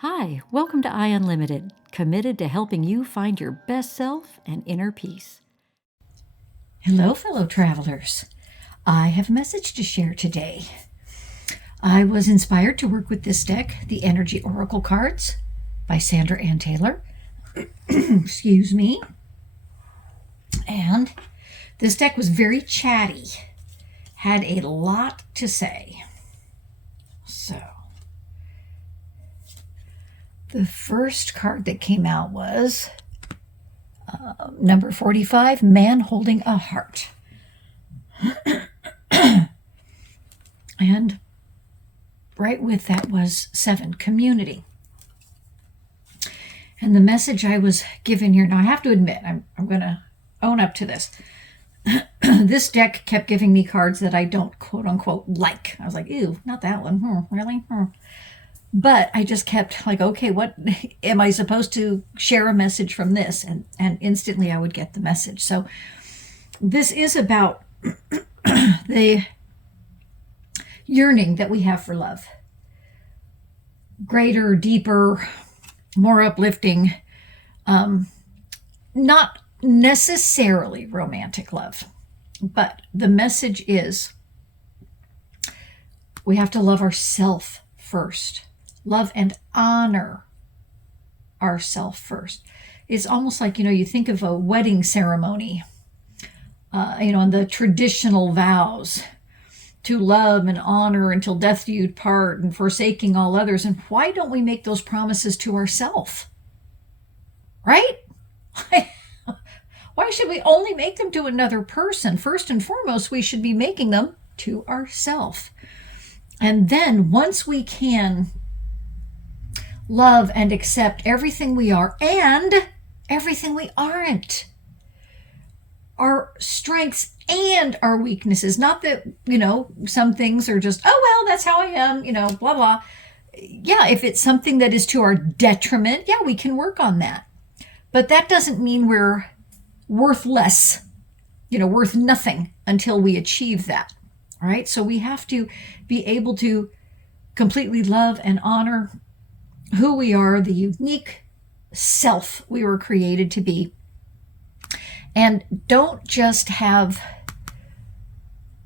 Hi, welcome to I Unlimited, committed to helping you find your best self and inner peace. Hello, fellow travelers. I have a message to share today. I was inspired to work with this deck, the Energy Oracle cards by Sandra Ann Taylor. Excuse me. And this deck was very chatty, had a lot to say. So, the first card that came out was number 45, Man Holding a Heart. And right with that was 7, Community. And the message I was given here, now I have to admit, I'm going to own up to this. This deck kept giving me cards that I don't quote unquote like. I was like, ew, not that one. Really? But I just kept like, okay, what am I supposed to share a message from this? And instantly I would get the message. So this is about the yearning that we have for love. Greater, deeper, more uplifting, not necessarily romantic love. But the message is we have to love ourselves first. Love and honor ourselves first. It's almost like, you think of a wedding ceremony, and the traditional vows to love and honor until death do you part and forsaking all others. And why don't we make those promises to ourselves? Right? Why should we only make them to another person? First and foremost, we should be making them to ourselves. And then once we can love and accept everything we are and everything we aren't, our strengths and our weaknesses, not that, some things are just, oh, well, that's how I am, blah, blah. Yeah, if it's something that is to our detriment, yeah, we can work on that. But that doesn't mean we're worth less, worth nothing until we achieve that. All right. So we have to be able to completely love and honor who we are, the unique self we were created to be. And don't just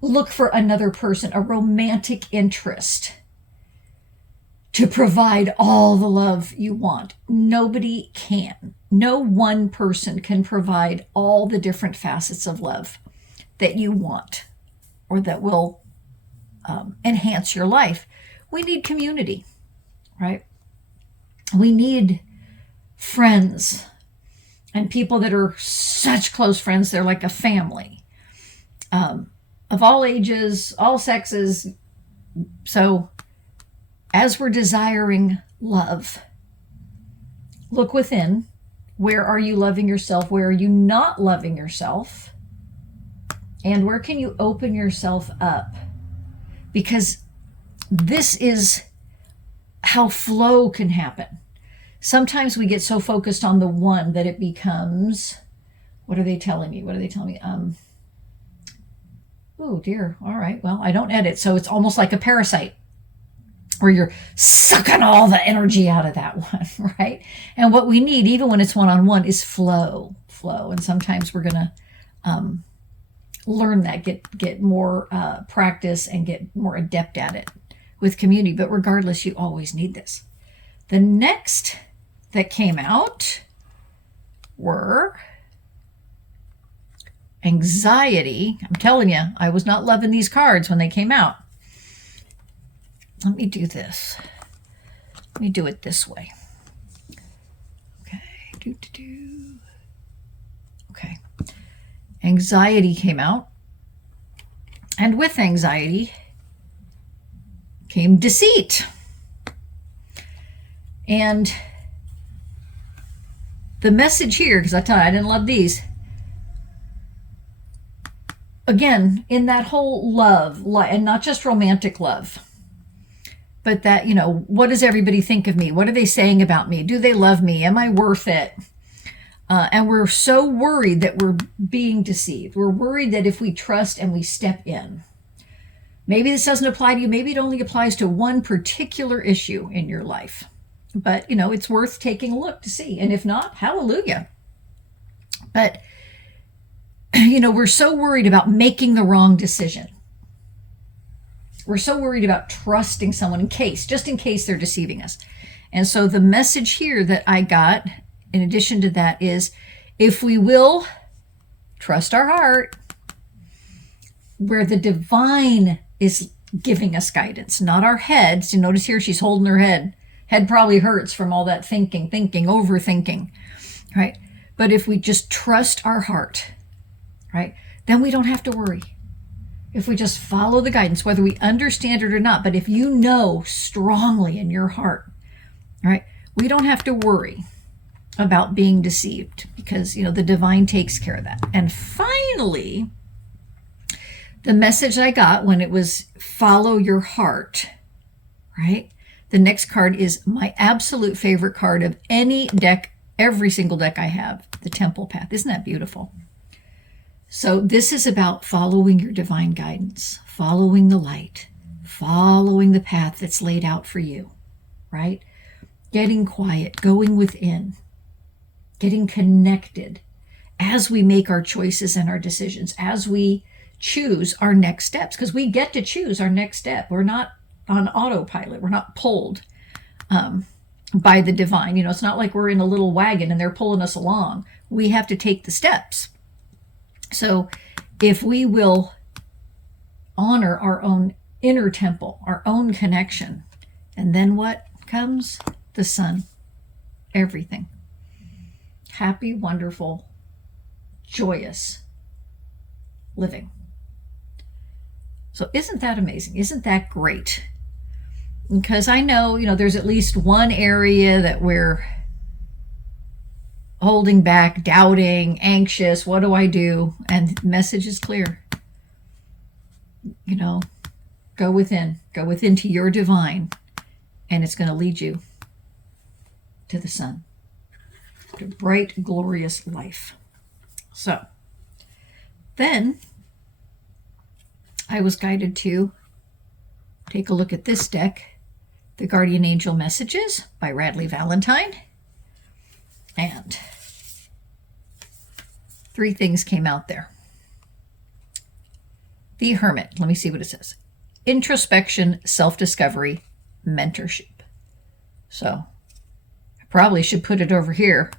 look for another person, a romantic interest to provide all the love you want. Nobody can. No one person can provide all the different facets of love that you want or that will enhance your life. We need community, right? We need friends and people that are such close friends. They're like a family of all ages, all sexes. So as we're desiring love, look within. Where are you loving yourself? Where are you not loving yourself? And where can you open yourself up? Because this is how flow can happen. Sometimes we get so focused on the one that it becomes, what are they telling me? Oh dear. All right. Well, I don't edit. So it's almost like a parasite where you're sucking all the energy out of that one, right? And what we need, even when it's one-on-one, is flow. And sometimes we're going to learn that, get more practice and get more adept at it with community. But regardless, you always need this. The next that came out were Anxiety. I'm telling you, I was not loving these cards when they came out. Let me do this. Let me do it this way. Okay. Okay. Anxiety came out. And with anxiety came deceit. And the message here, because I tell you, I didn't love these. Again, in that whole love, and not just romantic love, but that, what does everybody think of me? What are they saying about me? Do they love me? Am I worth it? And we're so worried that we're being deceived. We're worried that if we trust and we step in, maybe this doesn't apply to you. Maybe it only applies to one particular issue in your life. But, it's worth taking a look to see. And if not, hallelujah. But, we're so worried about making the wrong decision. We're so worried about trusting someone just in case they're deceiving us. And so the message here that I got, in addition to that, is if we will trust our heart, where the divine is giving us guidance, not our heads. You notice here she's holding her head. Head probably hurts from all that thinking, overthinking, right? But if we just trust our heart, right, then we don't have to worry. If we just follow the guidance, whether we understand it or not, but if you know strongly in your heart, right, we don't have to worry about being deceived because, the divine takes care of that. And finally, the message I got when it was follow your heart, right? The next card is my absolute favorite card of any deck, every single deck I have, the Temple Path. Isn't that beautiful? So this is about following your divine guidance, following the light, following the path that's laid out for you, right? Getting quiet, going within, getting connected as we make our choices and our decisions, as we choose our next steps, because we get to choose our next step. We're not on autopilot. We're not pulled by the divine. It's not like we're in a little wagon and they're pulling us along. We have to take the steps. So if we will honor our own inner temple, our own connection, and then what comes? The sun, everything. Happy, wonderful, joyous living. So isn't that amazing? Isn't that great? Because I know, there's at least one area that we're holding back, doubting, anxious. What do I do? And the message is clear. Go within to your divine, and it's going to lead you to the sun, to bright, glorious life. So then I was guided to take a look at this deck, the Guardian Angel Messages by Radleigh Valentine. And 3 things came out there. The Hermit. Let me see what it says. Introspection, self-discovery, mentorship. So I probably should put it over here.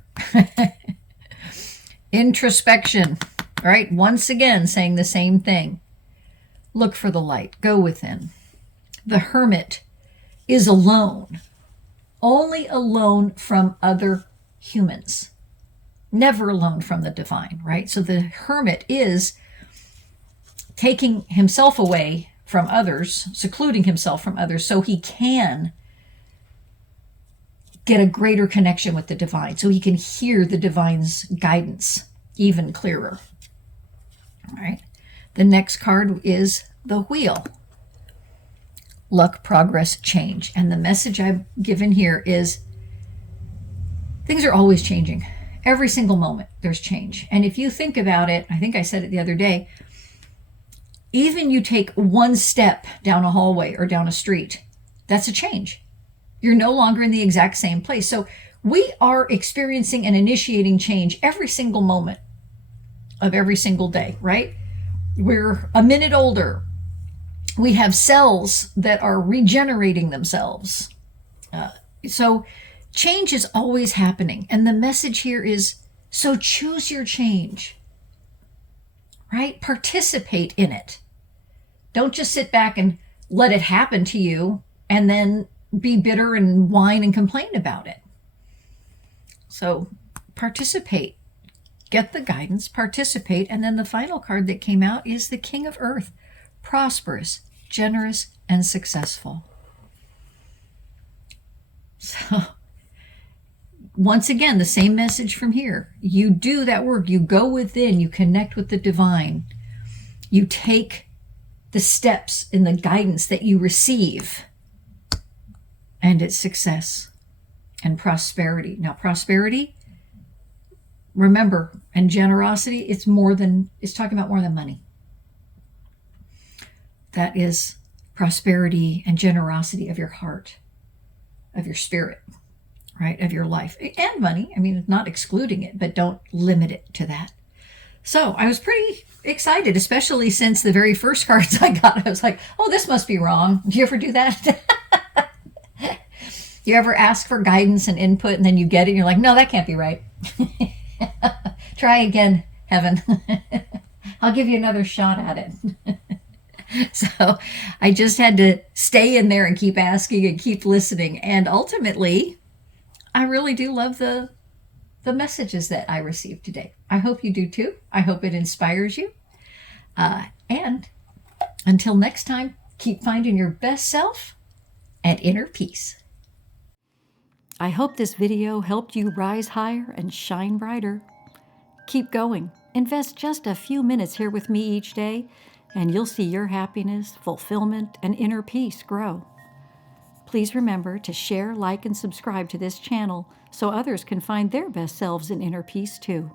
Introspection, right? Once again, saying the same thing. Look for the light. Go within. The Hermit is alone. Only alone from other humans. Never alone from the divine, right? So the Hermit is taking himself away from others, secluding himself from others, so he can get a greater connection with the divine, so he can hear the divine's guidance even clearer. All right. The next card is the Wheel. Luck, progress, change. And the message I've given here is things are always changing. Every single moment there's change. And if you think about it, I think I said it the other day, even you take one step down a hallway or down a street, that's a change. You're no longer in the exact same place. So we are experiencing and initiating change every single moment of every single day, right? We're a minute older. We have cells that are regenerating themselves. So change is always happening. And the message here is, so choose your change, right? Participate in it. Don't just sit back and let it happen to you and then be bitter and whine and complain about it. So participate. Get the guidance, participate. And then the final card that came out is the King of Earth. Prosperous, generous, and successful. So once again, the same message from here. You do that work. You go within. You connect with the divine. You take the steps in the guidance that you receive. And it's success and prosperity. Now, prosperity, remember, and generosity, it's talking about more than money. That is prosperity and generosity of your heart, of your spirit. right, of your life and money. I mean, not excluding it, but don't limit it to that. So I was pretty excited, especially since the very first cards I got, I was like, oh, this must be wrong. Do you ever do that? You ever ask for guidance and input and then you get it and you're like, no, that can't be right. Try again, heaven. I'll give you another shot at it. So I just had to stay in there and keep asking and keep listening. And ultimately, I really do love the messages that I received today. I hope you do too. I hope it inspires you. And until next time, keep finding your best self and inner peace. I hope this video helped you rise higher and shine brighter. Keep going. Invest just a few minutes here with me each day, and you'll see your happiness, fulfillment, and inner peace grow. Please remember to share, like, and subscribe to this channel so others can find their best selves and inner peace too.